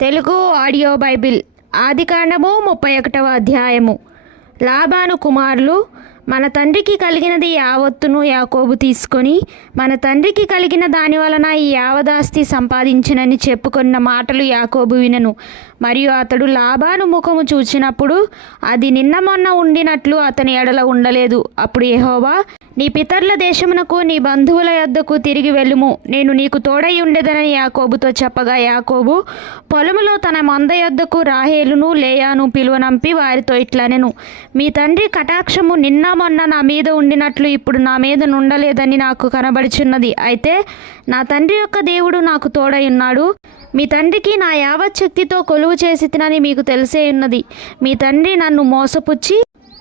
Telugu audio Bible. ఆదికాండము ముప్పై ఒకటవ అధ్యాయము. లాబాను కుమారులు మన తండ్రికి కలిగినది యావత్తును యాకోబు తీసుకొని మన తండ్రికి కలిగిన దాని వలన ఈ యావదాస్తి సంపాదించినని చెప్పుకున్న మాటలు యాకోబు వినను. మరియు అతడు లాభాను ముఖము చూచినప్పుడు అది నిన్న మొన్న ఉండినట్లు అతని ఎడల ఉండలేదు. అప్పుడు ఎహోవా నీ పితరుల దేశమునకు నీ బంధువుల యొద్దకు తిరిగి వెళ్ళుము. నేను నీకు తోడై ఉండేదనని యాకోబుతో చెప్పగా యాకోబు పొలములో తన మంద యొద్దకు రాహేలును లేయాను పిలువనంపి వారితో ఇట్లనెను. మీ తండ్రి కటాక్షము నిన్న మొన్న నా మీద ఉండినట్లు ఇప్పుడు నా మీద నుండలేదని నాకు కనబడుచున్నది. అయితే నా తండ్రి యొక్క దేవుడు నాకు తోడై ఉన్నాడు. మీ తండ్రికి నా యావత్ శక్తితో కొలువు చేసి తినని మీకు తెలిసే ఉన్నది. మీ తండ్రి నన్ను మోసపుచ్చి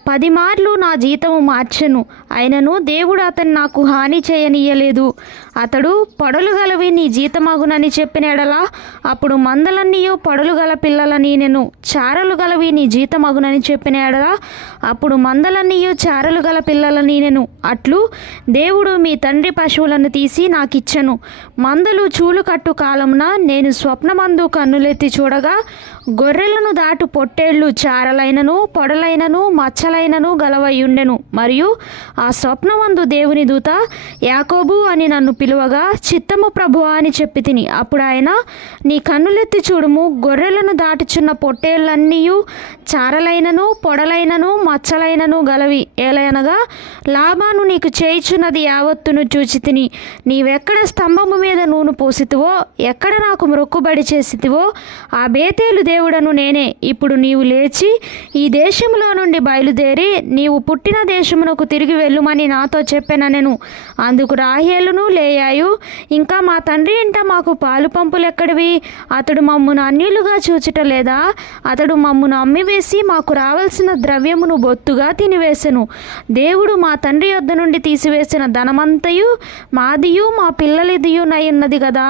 పది మార్లు నా జీతము మార్చెను. అయినను దేవుడు అతను నాకు హాని చేయనీయలేదు అతడు పొడలు గలవి నీ జీతమగునని చెప్పిన ఎడలా అప్పుడు మందలన్నీయు పొడలు గల పిల్లలని నేను చారలు గలవి నీ జీతమగునని చెప్పిన ఎడలా అప్పుడు మందలన్నీయు చారలు గల పిల్లలని నేను అట్లు దేవుడు మీ తండ్రి పశువులను తీసి నాకిచ్చను. మందలు చూలు కట్టు కాలమున నేను స్వప్నమందు కన్నులెత్తి చూడగా గొర్రెలను దాటు పొట్టేళ్ళు చారలైనను పొడలైనను మచ్చలైనను గలవయుండెను మరియు ఆ స్వప్నమందు దేవుని దూత యాకోబు అని నన్ను పిలువగా చిత్తము ప్రభువా అని చెప్పి తిని. అప్పుడు ఆయన నీ కన్నులెత్తి చూడుము గొర్రెలను దాటుచున్న పొట్టేళ్ళన్నీయు చారలైనను పొడలైనను మచ్చలైనను గలవి. ఏలయనగా లాభాను నీకు చేయుచున్నది యావత్తును చూచి తిని. నీవెక్కడ స్తంభము మీద నూనె పోసితివో ఎక్కడ నాకు మొక్కుబడి చేసితివో ఆ బేతేలు దేవుడను నేనే. ఇప్పుడు నీవు లేచి ఈ దేశంలో నుండి బయలుదేరి నీవు పుట్టిన దేశమునకు తిరిగి వెళ్ళుమని నాతో చెప్పానెను అందుకు రాహేలును లేయాయు ఇంకా మా తండ్రి ఇంట మాకు పాలు పంపులు ఎక్కడివి అతడు మమ్మును అన్యులుగా చూచుట లేదా అతడు మమ్మును అమ్మివేసి మాకు రావాల్సిన ద్రవ్యమును బొత్తుగా తినివేసెను. దేవుడు మా తండ్రి యొద్ద నుండి తీసివేసిన ధనమంతయు మాదియు మా పిల్లలిదియునయ్యున్నది కదా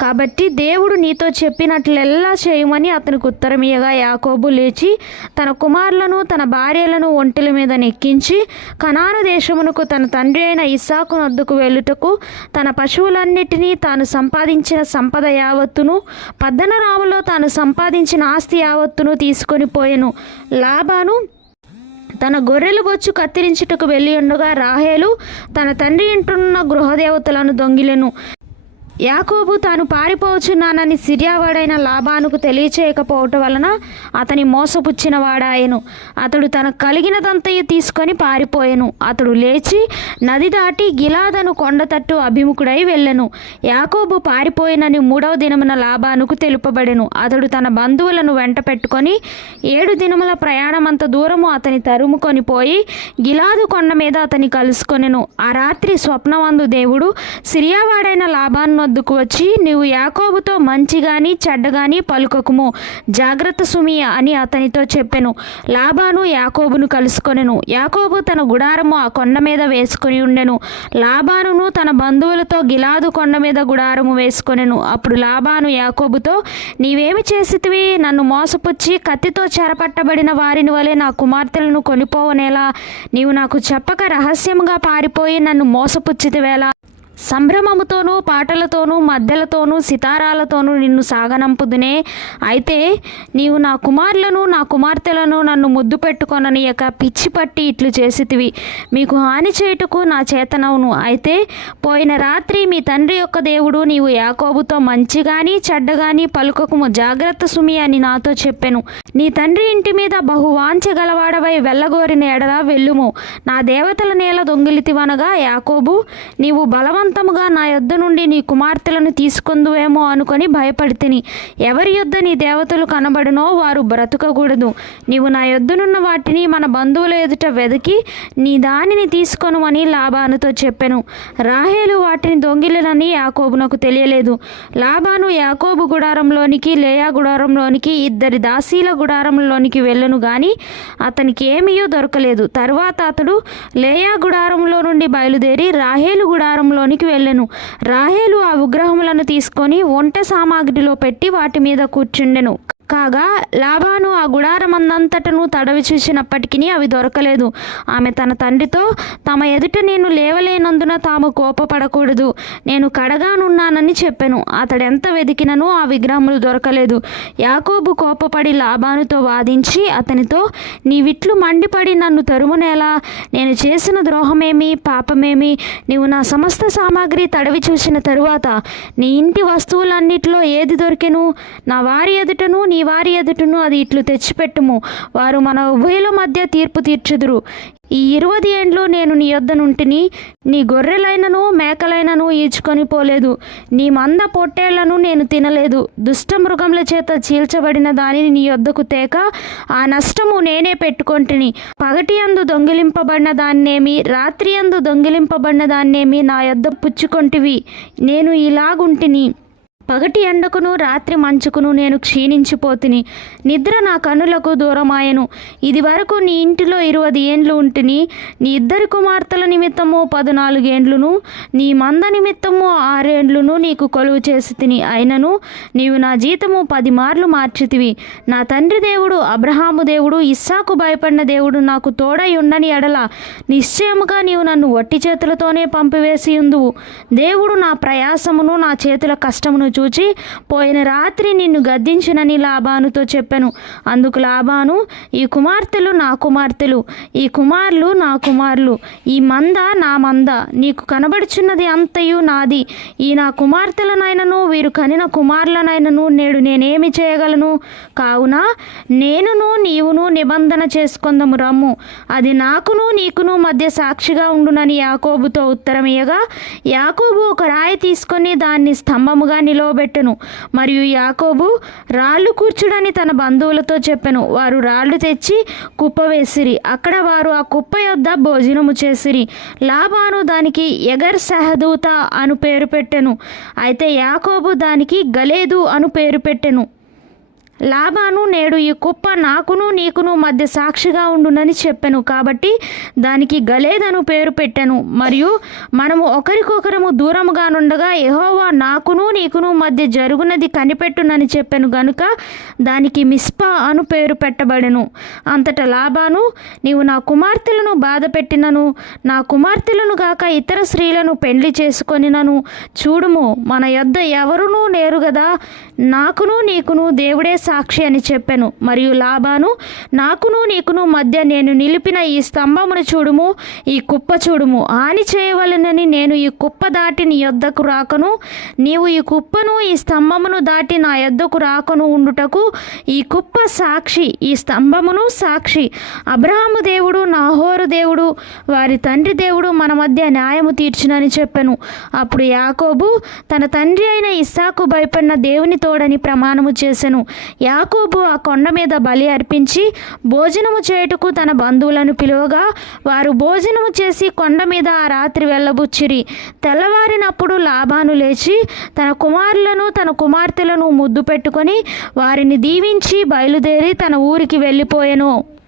కాబట్టి దేవుడు నీతో చెప్పినట్లెల్లా చేయమని అతనికి ఉత్తరమీయగా యాకోబు లేచి తన కుమారులను తన భార్యలను ఒంటెల మీద నెక్కించి కనాను దేశమునకు తన తండ్రి అయిన ఇస్సాకు వద్దకు వెళ్ళుటకు తన పశువులన్నిటినీ తాను సంపాదించిన సంపద యావత్తును పద్దనరాములో తాను సంపాదించిన ఆస్తి యావత్తును తీసుకొని పోయెను. లాభాను తన గొర్రెలు బొచ్చు కత్తిరించుటకు వెళ్ళి ఉండగా రాహేలు తన తండ్రి ఇంటున్న గృహదేవతలను దొంగిలెను. యాకోబు తాను పారిపోవచ్చున్నానని సిరియావాడైన లాభానుకు తెలియచేయకపోవటం వలన అతని మోసపుచ్చిన వాడాయను అతడు తన కలిగినదంతయు తీసుకొని పారిపోయెను. అతడు లేచి నది దాటి గిలాదను కొండతట్టు అభిముఖుడై వెళ్ళెను. యాకోబు పారిపోయినని మూడవ దినమున లాభానుకు తెలుపబడెను. అతడు తన బంధువులను వెంట పెట్టుకొని ఏడు దినముల ప్రయాణమంత దూరము అతని తరుముకొని పోయి గిలాదు కొండ మీద అతని కలుసుకొనెను. ఆ రాత్రి స్వప్నవందు దేవుడు సిరియావాడైన లాభాన్ వద్దకు వచ్చి నీవు యాకోబుతో మంచి గాని చెడ్డ గాని పలుకకుము. జాగ్రత్త సుమియ అని అతనితో చెప్పెను. లాబాను యాకోబును కలుసుకొనెను. యాకోబు తన గుడారము ఆ కొండ మీద వేసుకొని ఉండెను. లాబానును తన బంధువులతో గిలాదు కొండ మీద గుడారము వేసుకొనెను. అప్పుడు లాబాను యాకోబుతో నీవేమి చేసితివి? నన్ను మోసపుచ్చి కత్తితో చెరపట్టబడిన వారిని వలె నా కుమార్తెలను కొనిపోవనేలా? నీవు నాకు చెప్పక రహస్యముగా పారిపోయి నన్ను మోసపుచ్చితివేలా? సంభ్రమముతోనూ పాటలతోనూ మద్దెలతోనూ సితారాలతోనూ నిన్ను సాగనంపుదునే. అయితే నీవు నా కుమారులను నా కుమార్తెలను నన్ను ముద్దు పెట్టుకొనని యొక్క పిచ్చి పట్టి ఇట్లు చేసితివి. మీకు హాని చేయుటకు నా చేతనవును. అయితే పోయిన రాత్రి మీ తండ్రి యొక్క దేవుడు నీవు యాకోబుతో మంచిగాని చెడ్డగాని పలుకకుము జాగ్రత్త సుమి అని నాతో చెప్పెను. నీ తండ్రి ఇంటి మీద బహువాంఛ గలవాడవై వెళ్ళగోరిన ఎడల వెళ్ళుము. నా దేవతల నేల దొంగిలితివనగా యాకోబు నీవు బలవంతముగా నా యొద్ద నుండి నీ కుమార్తెలను తీసుకుందువేమో అనుకొని భయపడితిని. ఎవరి యొద్ద నీ దేవతలు కనబడునో వారు బ్రతకకూడదు నీవు నా యొద్దనున్న వాటిని మన బంధువుల ఎదుట వెతికి నీ దానిని తీసుకొనుమని లాభానుతో చెప్పెను. రాహేలు వాటిని దొంగిలనని యాకోబునకు తెలియలేదు. లాభాను యాకోబు గుడారంలోనికి లేయా గుడారంలోనికి ఇద్దరి దాసీల గుడారంలోనికి వెళ్ళను గాని అతనికి ఏమీయో దొరకలేదు. తర్వాత అతడు లేయా గుడారంలో నుండి బయలుదేరి రాహేలు గుడారంలోనికి వెళ్ళెను. రాహేలు ఆ విగ్రహములను తీసుకొని వంట సామాగ్రిలో పెట్టి వాటి మీద కూర్చుండెను. కాగా లాభాను ఆ గుడారమందంతటను తడవి చూసినప్పటికీ అవి దొరకలేదు. ఆమె తన తండ్రితో తమ ఎదుట నేను లేవలేనందున తాము కోపపడకూడదు. నేను కడగానున్నానని చెప్పాను. అతడెంత వెతికినను ఆ విగ్రహములు దొరకలేదు. యాకోబు కోపపడి లాభానుతో వాదించి అతనితో నీవిట్లు మండిపడి నన్ను తరుమునేలా నేను చేసిన ద్రోహమేమి? పాపమేమి? నీవు నా సమస్త సామాగ్రి తడవి చూసిన తరువాత నీ ఇంటి వస్తువులన్నిటిలో ఏది దొరికెను? నా వారి ఎదుటను నీ నీ వారి ఎదుటను అది ఇట్లు తెచ్చిపెట్టుము. వారు మన ఉభయుల మధ్య తీర్పు తీర్చుదురు. ఈ ఇరవది ఏండ్లు నేను నీ యొద్దనుంటిని నీ గొర్రెలైనను మేకలైనను ఈడ్చుకొని పోలేదు. నీ మంద పొట్టేళ్ళను నేను తినలేదు. దుష్ట మృగముల చేత చీల్చబడిన దానిని నీ యొద్దకు తేక ఆ నష్టము నేనే పెట్టుకొంటిని. పగటి అందు దొంగిలింపబడిన దాన్నేమి రాత్రి అందు దొంగిలింపబడిన దాన్నేమి నా యొద్ద పుచ్చుకొంటివి. నేను ఇలాగుంటిని. పగటి ఎండకును రాత్రి మంచుకును నేను క్షీణించిపోతిని. నిద్ర నా కన్నులకు దూరమాయను. ఇది వరకు నీ ఇంటిలో ఇరవై ఏండ్లు ఉంటిని నీ ఇద్దరి కుమార్తెల నిమిత్తము పదునాలుగేండ్లును నీ మంద నిమిత్తము ఆరేండ్లును నీకు కొలువు చేసి తిని అయినను నీవు నా జీతము పది మార్లు మార్చితివి. నా తండ్రి దేవుడు అబ్రహాము దేవుడు ఇస్సాకు భయపడిన దేవుడు నాకు తోడై ఉండని ఎడల. నిశ్చయముగా నీవు నన్ను వట్టి చేతులతోనే పంపివేసి ఉందువు దేవుడు నా ప్రయాసమును నా చేతుల కష్టమును చూచి పోయిన రాత్రి నిన్ను గద్దించినని లాభానుతో చెప్పాను. అందుకు లాభాను ఈ కుమార్తెలు నా కుమార్తెలు ఈ కుమారులు నా కుమారులు ఈ మంద నా మంద నీకు కనబడుచున్నది అంతయు నాది. ఈ నా కుమార్తెలనైనను వీరు కనిన కుమారులనైనను నేడు నేనేమి చేయగలను? కావున నేనును నీవును నిబంధన చేసుకుందము రమ్ము. అది నాకును నీకును మధ్య సాక్షిగా ఉండునని యాకోబుతో ఉత్తరం ఇయ్యగా యాకోబు ఒక రాయి తీసుకొని దాన్ని స్తంభముగా నిలవబెట్టెను మరియు యాకోబు రాళ్ళు కూర్చుడని తన బంధువులతో చెప్పెను. వారు రాళ్ళు తెచ్చి కుప్ప వేసిరి. అక్కడ వారు ఆ కుప్ప యొద్ద భోజనము చేసిరి. లాభాను దానికి ఎగర్ సహదూత అను పేరు పెట్టెను. అయితే యాకోబు దానికి గలేదు అను పేరు పెట్టెను. లాభాను నేడు ఈ కుప్ప నాకును నీకును మధ్య సాక్షిగా ఉండునని చెప్పాను. కాబట్టి దానికి గలేదను పేరు పెట్టాను. మరియు మనము ఒకరికొకరము దూరముగానుండగా ఎహోవా నాకును నీకును మధ్య జరుగునది కనిపెట్టునని చెప్పాను గనుక దానికి మిస్పా అను పేరు పెట్టబడెను. అంతట లాభాను నీవు నా కుమార్తెలను బాధ పెట్టినను నా కుమార్తెలను గాక ఇతర స్త్రీలను పెండ్లి చేసుకొనినను. చూడుము మన యొద్ద ఎవరునూ నేరుగదా నాకును నీకును దేవుడే సాక్షి అని చెప్పాను. మరియు లాభాను నాకును నీకును మధ్య నేను నిలిపిన ఈ స్తంభమును చూడుము ఈ కుప్ప చూడుము. హాని చేయవలనని నేను ఈ కుప్ప దాటి నీ యొద్దకు రాకను. నీవు ఈ కుప్పను ఈ స్తంభమును దాటి నా యొద్దకు రాకను ఉండుటకు ఈ కుప్ప సాక్షి ఈ స్తంభమును సాక్షి. అబ్రహాము దేవుడు నాహోరు దేవుడు వారి తండ్రి దేవుడు మన మధ్య న్యాయము తీర్చునని చెప్పాను. అప్పుడు యాకోబు తన తండ్రి అయిన ఇస్సాకు భయపడిన దేవుని తోడని ప్రమాణము చేసెను. యాకోబు ఆ కొండ మీద బలి అర్పించి భోజనము చేయుటకు తన బంధువులను పిలువగా వారు భోజనము చేసి కొండ మీద ఆ రాత్రి వెళ్ళబుచ్చిరి. తెల్లవారినప్పుడు లాభాను లేచి తన కుమారులను తన కుమార్తెలను ముద్దు పెట్టుకొని వారిని దీవించి బయలుదేరి తన ఊరికి వెళ్ళిపోయెను.